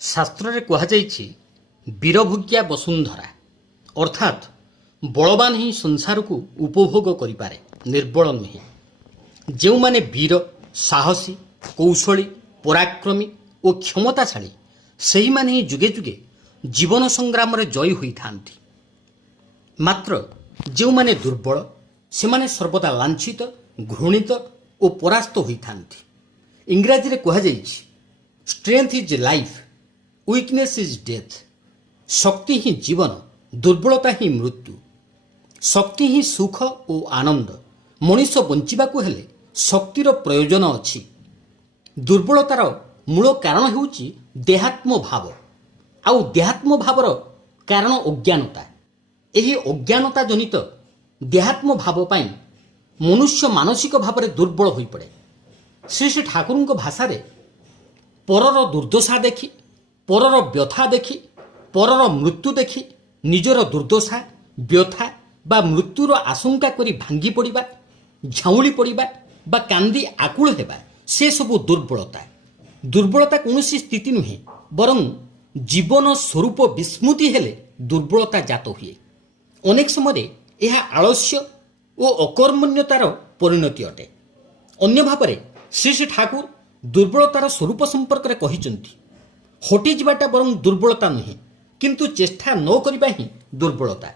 शास्त्र कुहଯାଇଛି वीरभोग्या वसुंधरा अर्थात बलवान ही संसार को उपभोग करिपारे निर्बल नुहे। जो माने वीर साहसी कौशली पराक्रमी और क्षमताशाली सही माने ही जुगे जुगे जीवन संग्राम रे जयी होई थांती। मात्र जो माने दुर्बल से माने सर्वदा लांछित घृणित और परास्त होई थांती। इंग्राजी रे कुहଯାଇଛି strength is life weakness is death. शक्ति ही जीवन दुर्बलता ही मृत्यु। शक्ति ही सुख और आनंद। मनीष बंचिबाकु हेले शक्तिर प्रयोजन अछि। दुर्बलतार मूल कारण हेउची देहात्म भाव आउ देहात्म भावर कारण अज्ञानता। एही अज्ञानता जनित देहात्म भाव पाई मनुष्य मानसिक भाव में दुर्बल होई पड़े। श्री श्री ठाकुर भाषा रे परर दुर्दशा देखि परर व्यथा देखि परर मृत्यु देखि निजर दुर्दशा व्यथा बा मृत्युर आशंका करी भांगी पड़िबा झाउली पड़िबा बा कांदी आकुल हेबा से सबु दुर्बलता। दुर्बलता कौनसी स्थिति नुहे बरं जीवन स्वरूप विस्मृति हेले दुर्बलता जात हुए। अनेक समय यह आलस्य और अकर्मण्यतार परिणति अटे। अन्य भावरे श्री श्री ठाकुर दुर्बलतार स्वरूप संपर्क में कहिचंती हटि जावाटा बरं दुर्बलता नुहे किंतु चेष्टा न करिबा ही दुर्बलता।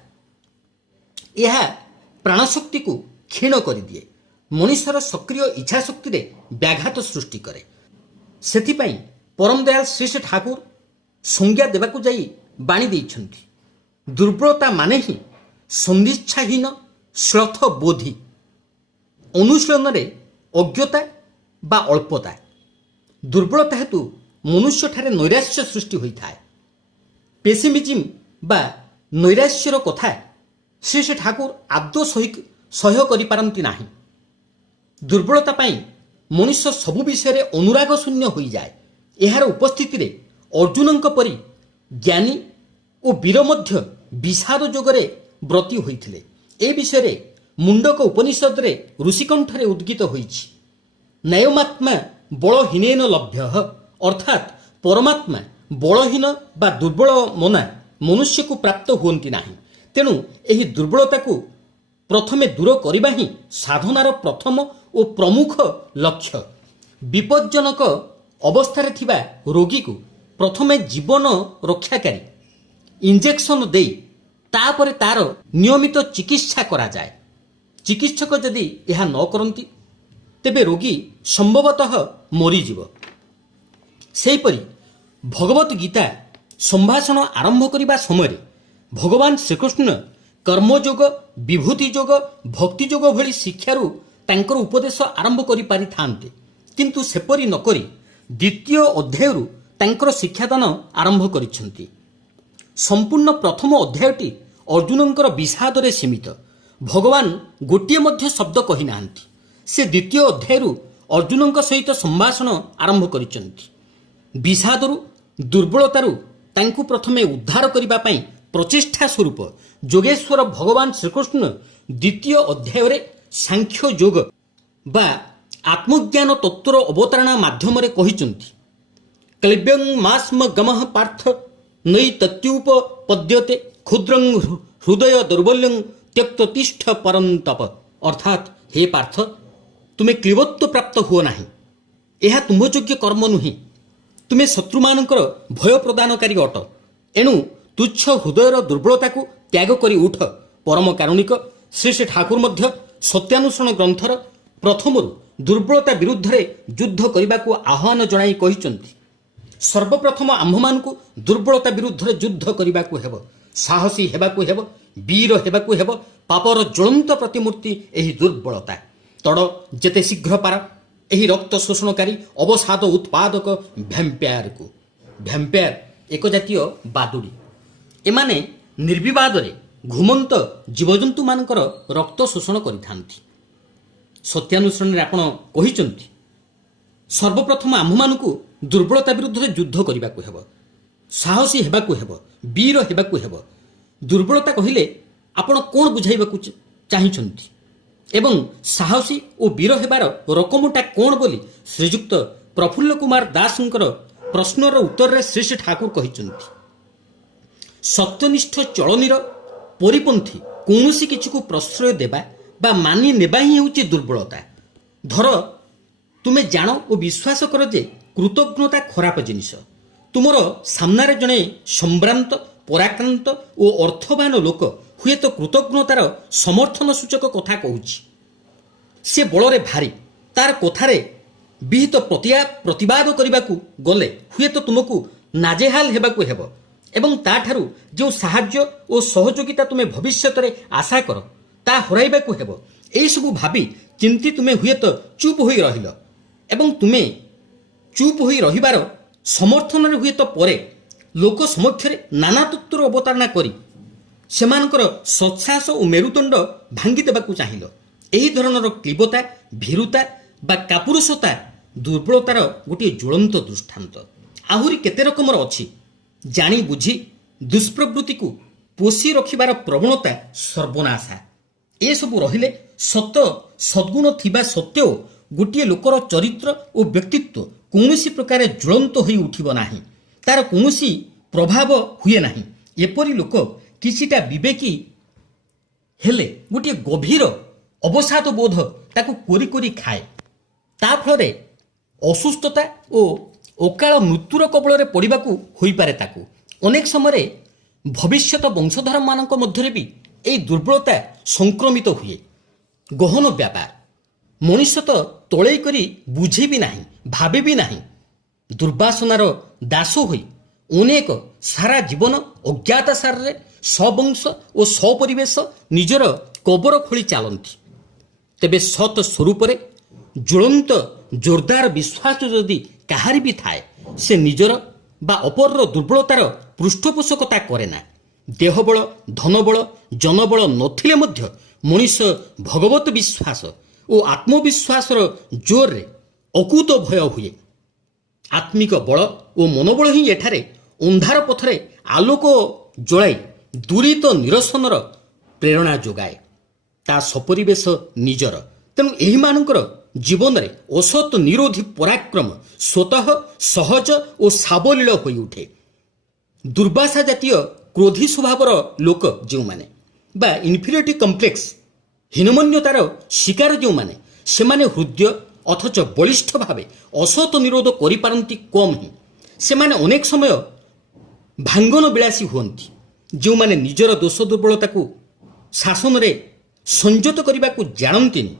यह प्राणशक्ति को क्षीण कर दिए। मनुष्यर सक्रिय इच्छा शक्ति रे व्याघात सृष्टि करे। सेथिपाई परम दयाल श्री श्री ठाकुर संज्ञा देवाकु जाई बाणी देइछंती दुर्बलता माने ही संदिच्छाहीन श्रथ बोधि अनुशीलन रे अज्ञता बा अल्पता। दुर्बलता हेतु मनुष्य ठारे नैराश्य सृष्टि होई थाए। पेसिमिज्म बा नैराश्यर कथा श्री श्री ठाकुर आदौ सह्य करि पारंती नाही। दुर्बलता पाई मनुष्य सबु विषय रे अनुराग शून्य होई जाए। एहार उपस्थिति रे अर्जुनंक परि ज्ञानी और वीर मध्य विषाद जोगरे व्रती होइथिले। ए विषय रे मुंडक उपनिषद रे ऋषिकंठ रे उद्गीत होइछि नयमात्मा बलहीनेन लभ्य अर्थात परमात्मा बलहीन बा दुर्बल मना मनुष्य को प्राप्त हुअंती नाही। तेणु एही दुर्बलता को प्रथमे दूर करिबा ही साधनार प्रथम और प्रमुख लक्ष्य। विपज्जनक अवस्था थिबा रोगी को प्रथमे जीवन रक्षाकारी इंजेक्शन दे तापरे तार नियमित चिकित्सा करा जाए। चिकित्सक यदि यह न करंती तेबे रोगी संभवतः मरीजीव। सेहीपरि भगवत गीता संभाषण आरंभ करने समय भगवान श्रीकृष्ण कर्मयोग विभूति योग भक्ति योग भली शिक्षारू तांकर उपदेश आरंभ करि पारि थांते किंतु सेपरि नकरी द्वितीय अध्यायरू तांकर शिक्षादान आरंभ करिसेंती। संपूर्ण प्रथम अध्यायटी अर्जुनंकर विषाद रे सीमित। भगवान गोटिए मध्य शब्द कहि नांती। से द्वितीय अध्यायरू अर्जुनंक सहित संभाषण आरंभ करिसेंती। विषादरू दुर्बलतारू तांकु प्रथमे उद्धार करिबा पई प्रचेष्टा स्वरूप जोगेश्वर भगवान श्रीकृष्ण द्वितीय अध्याय रे सांख्य योग बा आत्मज्ञान तत्वर अवतरणा माध्यम रे कहिचंती क्लैब्यं मास्म गमः पार्थ नै तत्युपपद्यते क्षुद्रं हृदय दौर्बल्यं त्यक्त तिष्ठ परंतप। अर्थात हे पार्थ तुम्हें क्लीवत्व प्राप्त हुओ नाही। यह तुम योग्य कर्म नुहे। तुम्हें शत्रु मानकर भय प्रदानकारी अट। एणु तुच्छ हृदयर दुर्बलता को त्याग करी उठ। परम कारुणिक श्री श्री ठाकुर मध्य सत्यानुसरण ग्रंथर प्रथमरु दुर्बलता विरुद्ध रे युद्ध करने को आह्वान जणाई कहिचंती सर्वप्रथम आम्भमानकु दुर्बलता विरुद्ध रे युद्ध करने को हेब। साहसी हेबाकु हेब वीर हेबाकु हेब। पापर ज्वलंत प्रतिमूर्ति एही दुर्बलता। तड़ जेते शीघ्र पार एही रक्त शोषणकारी अवसाद उत्पादक भैंपायर को। भैंपायर एक जातीय बादुड़ी। एमाने निर्विवाद रे घुमंत जीवजंतु मानकर रक्त शोषण करिथांती। सत्यानुसरण आपण कहिचंती सर्वप्रथम आम्भमानकु दुर्बलता विरुद्ध रे युद्ध करबाकु हेब। साहसी हेबाकु हेब वीर हेबाकु हेब। दुर्बलता कहिले आपण कोन बुझाइबाकु चाहिचंती एवं साहसी और वीर हेबार रकमटा कोण बोली श्रीजुक्त प्रफुल्ल कुमार दासंकर ପ୍ରଶ୍ନର ଉତ୍ତରରେ ଶ୍ରୀ ଶ୍ରୀ ଠାକୁର କହିଛନ୍ତି ସତ୍ୟନିଷ୍ଠ ଚଳନୀର ପରିପନ୍ଥୀ କୌଣସି କିଛିକୁ ପ୍ରଶ୍ରୟ ଦେବା ବା ମାନି ନେବା ହିଁ ହେଉଛି ଦୁର୍ବଳତା। ଧର ତୁମେ ଜାଣ ଓ ବିଶ୍ୱାସ କର ଯେ କୃତଜ୍ଞତା ଖରାପ ଜିନିଷ। ତୁମର ସାମ୍ନାରେ ଜଣେ ସମ୍ଭ୍ରାନ୍ତ ପରାକ୍ରାନ୍ତ ଓ ଅର୍ଥବାନ ଲୋକ ହୁଏତ କୃତଜ୍ଞତାର ସମର୍ଥନ ସୂଚକ କଥା କହୁଛି। ସେ ବଳରେ ଭାରି, ତାର କଥାରେ ବିହିତ ପ୍ରତିବାଦ କରିବାକୁ ଗଲେ ହୁଏତ ତୁମକୁ ନାଜେହାଲ ହେବାକୁ ହେବ ଏବଂ ତାଠାରୁ ଯେଉଁ ସାହାଯ୍ୟ ଓ ସହଯୋଗିତା ତୁମେ ଭବିଷ୍ୟତରେ ଆଶା କର ତାହା ହରାଇବାକୁ ହେବ। ଏହିସବୁ ଭାବି ଚିନ୍ତି ତୁମେ ହୁଏତ ଚୁପ୍ ହୋଇ ରହିଲ ଏବଂ ତୁମେ ଚୁପ୍ ହୋଇ ରହିବାର ସମର୍ଥନରେ ହୁଏତ ପରେ ଲୋକ ସମକ୍ଷରେ ନାନା ତତ୍ତ୍ୱର ଅବତାରଣା କରି ସେମାନଙ୍କର ସତ୍ସାହସ ଓ ମେରୁଦଣ୍ଡ ଭାଙ୍ଗି ଦେବାକୁ ଚାହିଁଲ। ଏହି ଧରଣର କ୍ଲିବତା, ଭୀରୁତା ବା କାପୁରୁଷତା ଦୁର୍ବଳତାର ଗୋଟିଏ ଜ୍ୱଳନ୍ତ ଦୃଷ୍ଟାନ୍ତ। ଆହୁରି କେତେ ରକମର ଅଛି। ଜାଣି ବୁଝି ଦୁଷ୍ପ୍ରବୃତ୍ତିକୁ ପୋଷି ରଖିବାର ପ୍ରବଣତା ସର୍ବନାଶା। ଏସବୁ ରହିଲେ ସଦ୍ଗୁଣ ଥିବା ସତ୍ତ୍ୱେ ଗୋଟିଏ ଲୋକର ଚରିତ୍ର ଓ ବ୍ୟକ୍ତିତ୍ୱ କୌଣସି ପ୍ରକାର ଜ୍ୱଳନ୍ତ ହୋଇ ଉଠିବ ନାହିଁ, ତାର କୌଣସି ପ୍ରଭାବ ହୁଏ ନାହିଁ। ଏପରି ଲୋକ କିଛିଟା ବିବେକୀ ହେଲେ ଗୋଟିଏ ଗଭୀର ଅବସାଦ ବୋଧ ତାକୁ କୋରି କୋରି ଖାଏ। ତା ଫଳରେ ଅସୁସ୍ଥତା ଓ ଅକାଳ ମୃତ୍ୟୁର କବଳରେ ପଡ଼ିବାକୁ ହୋଇପାରେ ତାକୁ। ଅନେକ ସମୟରେ ଭବିଷ୍ୟତ ବଂଶଧରମାନଙ୍କ ମଧ୍ୟରେ ବି ଏହି ଦୁର୍ବଳତା ସଂକ୍ରମିତ ହୁଏ। ଗହନ ବ୍ୟାପାର ମଣିଷ ତ ତୋଳେଇ କରି ବୁଝେ ବି ନାହିଁ, ଭାବେ ବି ନାହିଁ। ଦୁର୍ବାସନାର ଦାସ ହୋଇ ଅନେକ ସାରା ଜୀବନ ଅଜ୍ଞାତସାରରେ ସବଂଶ ଓ ସପରିବେଶ ନିଜର କବର ଖୋଳି ଚାଲନ୍ତି। ତେବେ ସତ୍ ସ୍ୱରୂପରେ ଜ୍ୱଳନ୍ତ ଜୋରଦାର ବିଶ୍ୱାସ ଯଦି କାହାରି ବି ଥାଏ, ସେ ନିଜର ବା ଅପରର ଦୁର୍ବଳତାର ପୃଷ୍ଠପୋଷକତା କରେ ନା। ଦେହବଳ, ଧନବଳ, ଜନବଳ ନଥିଲେ ମଧ୍ୟ ମଣିଷ ଭଗବତ ବିଶ୍ୱାସ ଓ ଆତ୍ମବିଶ୍ୱାସର ଜୋରରେ ଅକୁତ ଭୟ ହୁଏ। ଆତ୍ମିକ ବଳ ଓ ମନୋବଳ ହିଁ ଏଠାରେ ଅନ୍ଧାର ପଥରେ ଆଲୋକ ଜଳାଇ ଦୂରିତ ନିରସନର ପ୍ରେରଣା ଯୋଗାଏ। ତା ସପରିବେଶ ନିଜର। ତେଣୁ ଏହିମାନଙ୍କର ଜୀବନରେ ଅସତ୍ ନିରୋଧୀ ପରାକ୍ରମ ସ୍ୱତଃ ସହଜ ଓ ସାବଲୀଳ ହୋଇ ଉଠେ। ଦୁର୍ବାସା ଜାତୀୟ କ୍ରୋଧୀ ସ୍ୱଭାବର ଲୋକ ଯେଉଁମାନେ ବା ଇନଫିରିୟରିଟି କମ୍ପ୍ଲେକ୍ସ ହୀନମନ୍ୟତାର ଶିକାର ଯେଉଁମାନେ, ସେମାନେ ହୃଦୟ ଅଥଚ ବଳିଷ୍ଠ ଭାବେ ଅସତ ନିରୋଧ କରିପାରନ୍ତି କମ୍ ହିଁ। ସେମାନେ ଅନେକ ସମୟ ଭାଙ୍ଗନ ବିଳାସୀ ହୁଅନ୍ତି। ଯେଉଁମାନେ ନିଜର ଦୋଷ ଦୁର୍ବଳତାକୁ ଶାସନରେ ସଂଯତ କରିବାକୁ ଜାଣନ୍ତିନି,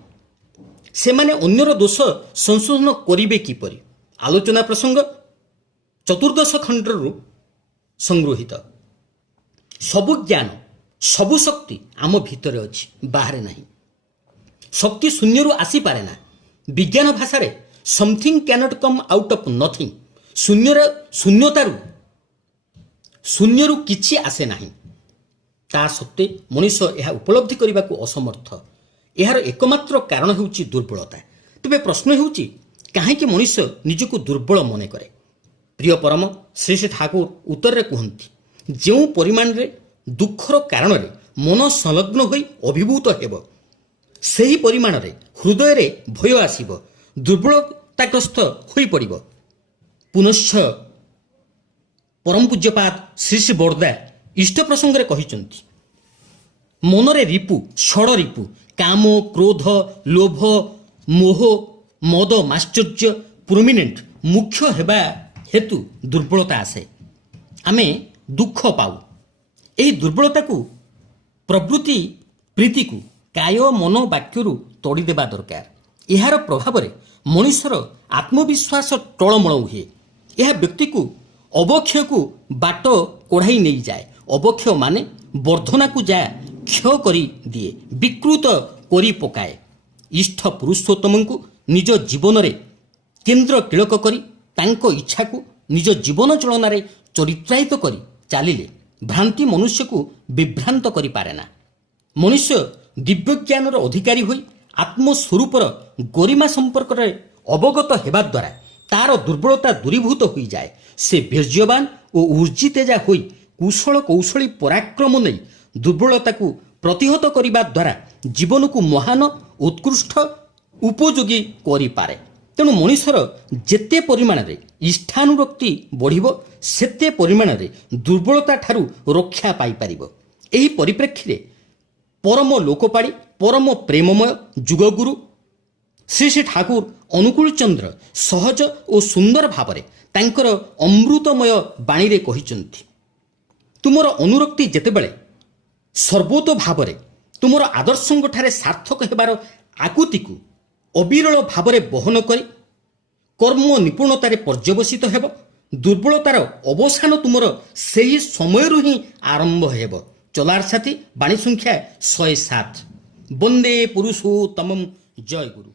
ସେମାନେ ଅନ୍ୟର ଦୋଷ ସଂଶୋଧନ କରିବେ କିପରି? ଆଲୋଚନା ପ୍ରସଙ୍ଗ 14 ଖଣ୍ଡରୁ ସଂଗୃହୀତ। ସବୁ ଜ୍ଞାନ, ସବୁ ଶକ୍ତି ଆମ ଭିତରେ ଅଛି, ବାହାରେ ନାହିଁ। ଶକ୍ତି ଶୂନ୍ୟରୁ ଆସିପାରେ ନା। ବିଜ୍ଞାନ ଭାଷାରେ something cannot come out of nothing. ଶୂନ୍ୟରୁ କିଛି ଆସେ ନାହିଁ। ତା ସତ୍ତ୍ୱେ ମଣିଷ ଏହା ଉପଲବ୍ଧି କରିବାକୁ ଅସମର୍ଥ। ଏହାର ଏକମାତ୍ର କାରଣ ହେଉଛି ଦୁର୍ବଳତା। ତେବେ ପ୍ରଶ୍ନ ହେଉଛି, କାହିଁକି ମଣିଷ ନିଜକୁ ଦୁର୍ବଳ ମନେ କରେ? ପ୍ରିୟ ପରମ ଶ୍ରୀ ଶ୍ରୀ ଠାକୁର ଉତ୍ତରରେ କୁହନ୍ତି, ଯେଉଁ ପରିମାଣରେ ଦୁଃଖର କାରଣରେ ମନ ସଂଲଗ୍ନ ହୋଇ ଅଭିଭୂତ ହେବ, ସେହି ପରିମାଣରେ ହୃଦୟରେ ଭୟ ଆସିବ, ଦୁର୍ବଳତାଗ୍ରସ୍ତ ହୋଇପଡ଼ିବ। ପୁନଶ୍ଚ ପରମ ପୂଜ୍ୟପାଦ ଶ୍ରୀ ଶ୍ରୀ ବଡ଼ଦା ଇଷ୍ଟ ପ୍ରସଙ୍ଗରେ କହିଛନ୍ତି, ମନରେ ରିପୁ, ଷଡ଼ ରିପୁ, କାମ, କ୍ରୋଧ, ଲୋଭ, ମୋହ, ମଦ, ମାଶ୍ଚର୍ଯ୍ୟ ପ୍ରୋମିନେଣ୍ଟ ମୁଖ୍ୟ ହେବା ହେତୁ ଦୁର୍ବଳତା ଆସେ। ଆମେ ଦୁଃଖ ପାଉ। ଏହି ଦୁର୍ବଳତାକୁ ପ୍ରବୃତ୍ତି ପ୍ରୀତିକୁ କାୟ ମନ ବାକ୍ୟରୁ ତଡ଼ିଦେବା ଦରକାର। ଏହାର ପ୍ରଭାବରେ ମଣିଷର ଆତ୍ମବିଶ୍ୱାସ ଟଳମଳ ହୁଏ। ଏହା ବ୍ୟକ୍ତିକୁ ଅବକ୍ଷୟକୁ ବାଟ କଢ଼ାଇ ନେଇଯାଏ। ଅବକ୍ଷୟ ମାନେ ବର୍ଦ୍ଧନାକୁ ଯାହା କ୍ଷୟ କରି ଦିଏ, ବିକୃତ କରି ପକାଏ। ଇଷ୍ଟ ପୁରୁଷୋତ୍ତମଙ୍କୁ ନିଜ ଜୀବନରେ କେନ୍ଦ୍ର ତିଳକ କରି ତାଙ୍କ ଇଚ୍ଛାକୁ ନିଜ ଜୀବନ ଚଳନାରେ ଚରିତ୍ରାୟିତ କରି ଚାଲିଲେ ଭ୍ରାନ୍ତି ମନୁଷ୍ୟକୁ ବିଭ୍ରାନ୍ତ କରିପାରେ ନା। ମନୁଷ୍ୟ ଦିବ୍ୟଜ୍ଞାନର ଅଧିକାରୀ ହୋଇ ଆତ୍ମସ୍ୱରୂପର ଗରିମା ସମ୍ପର୍କରେ ଅବଗତ ହେବା ଦ୍ୱାରା ତାର ଦୁର୍ବଳତା ଦୂରୀଭୂତ ହୋଇଯାଏ। ସେ ବୀର୍ଯ୍ୟବାନ ଓ ଉର୍ଜିତେଜା ହୋଇ କୁଶଳ କୌଶଳୀ ପରାକ୍ରମ ନେଇ ଦୁର୍ବଳତାକୁ ପ୍ରତିହତ କରିବା ଦ୍ୱାରା ଜୀବନକୁ ମହାନ ଉତ୍କୃଷ୍ଟ ଉପଯୋଗୀ କରିପାରେ। ତେଣୁ ମଣିଷର ଯେତେ ପରିମାଣରେ ଇଷ୍ଠାନୁରକ୍ତି ବଢ଼ିବ ସେତେ ପରିମାଣରେ ଦୁର୍ବଳତା ଠାରୁ ରକ୍ଷା ପାଇପାରିବ। ଏହି ପରିପ୍ରେକ୍ଷୀରେ ପରମ ଲୋକପାଳି ପରମ ପ୍ରେମମୟ ଯୁଗଗୁରୁ ଶ୍ରୀ ଶ୍ରୀ ଠାକୁର ଅନୁକୂଳ ଚନ୍ଦ୍ର ସହଜ ଓ ସୁନ୍ଦର ଭାବରେ ତାଙ୍କର ଅମୃତମୟ ବାଣୀରେ କହିଛନ୍ତି, ତୁମର ଅନୁରକ୍ତି ଯେତେବେଳେ ସର୍ବୋତ ଭାବରେ ତୁମର ଆଦର୍ଶଙ୍କଠାରେ ସାର୍ଥକ ହେବାର ଆକୁତିକୁ ଅବିରଳ ଭାବରେ ବହନ କରି କର୍ମ ନିପୁଣତାରେ ପର୍ଯ୍ୟବସିତ ହେବ, ଦୁର୍ବଳତାର ଅବସାନ ତୁମର ସେହି ସମୟରୁ ହିଁ ଆରମ୍ଭ ହେବ। ଚଲାର ସାଥୀ ବାଣୀ ସଂଖ୍ୟା 107। ବନ୍ଦେ ପୁରୁଷୋତ୍ତମମ୍। ଜୟ ଗୁରୁ।